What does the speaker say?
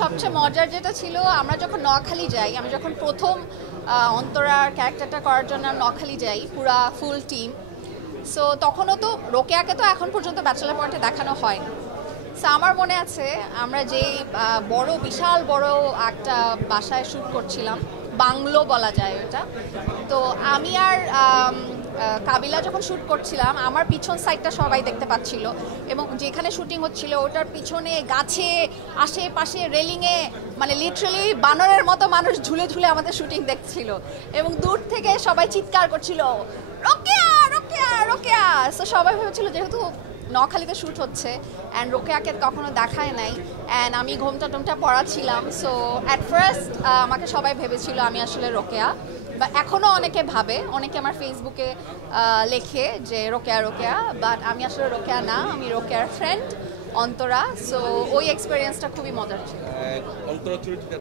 সবচেয়ে মজার যেটা ছিল আমরা যখন নোয়াখালী যাই, আমি যখন প্রথম অন্তরার ক্যারেক্টারটা করার জন্য নোয়াখালী যাই পুরা ফুল টিম। সো তখনও তো রোকেয়াকে তো এখন পর্যন্ত ব্যাচেলার পয়েন্টে দেখানো হয়নি। সো আমার মনে আছে আমরা যেই বড় বিশাল বড় একটা বাসায় শ্যুট করছিলাম, বাংলো বলা যায় ওটা। তো আমি আর কাবিলা যখন শ্যুট করছিলাম, আমার পিছন সাইডটা সবাই দেখতে পাচ্ছিল, এবং যেখানে শুটিং হচ্ছিল ওটার পিছনে গাছে আশেপাশে রেলিংয়ে মানে লিটারালি বানরের মতো মানুষ ঝুলে ঝুলে আমাদের শুটিং দেখছিল, এবং দূর থেকে সবাই চিৎকার করছিল রোকেয়া রোকেয়া রোকেয়া। সো সবাই ভেবেছিল যেহেতু নোয়াখালীতে শ্যুট হচ্ছে অ্যান্ড রোকেয়াকে কখনো দেখায় নাই, অ্যান্ড আমি ঘোমটা টোমটা পড়াচ্ছিলাম। সো অ্যাট ফার্স্ট আমাকে সবাই ভেবেছিল আমি আসলে রোকেয়া, বা এখনও অনেকে ভাবে, অনেকে আমার ফেসবুকে লেখে যে রোকেয়া রোকেয়া, বাট আমি আসলে রোকেয়া না, আমি রোকেয়ার ফ্রেন্ড অন্তরা। সো ওই এক্সপিরিয়েন্সটা খুবই মজার ছিল। অন্তরা চরিত্রটা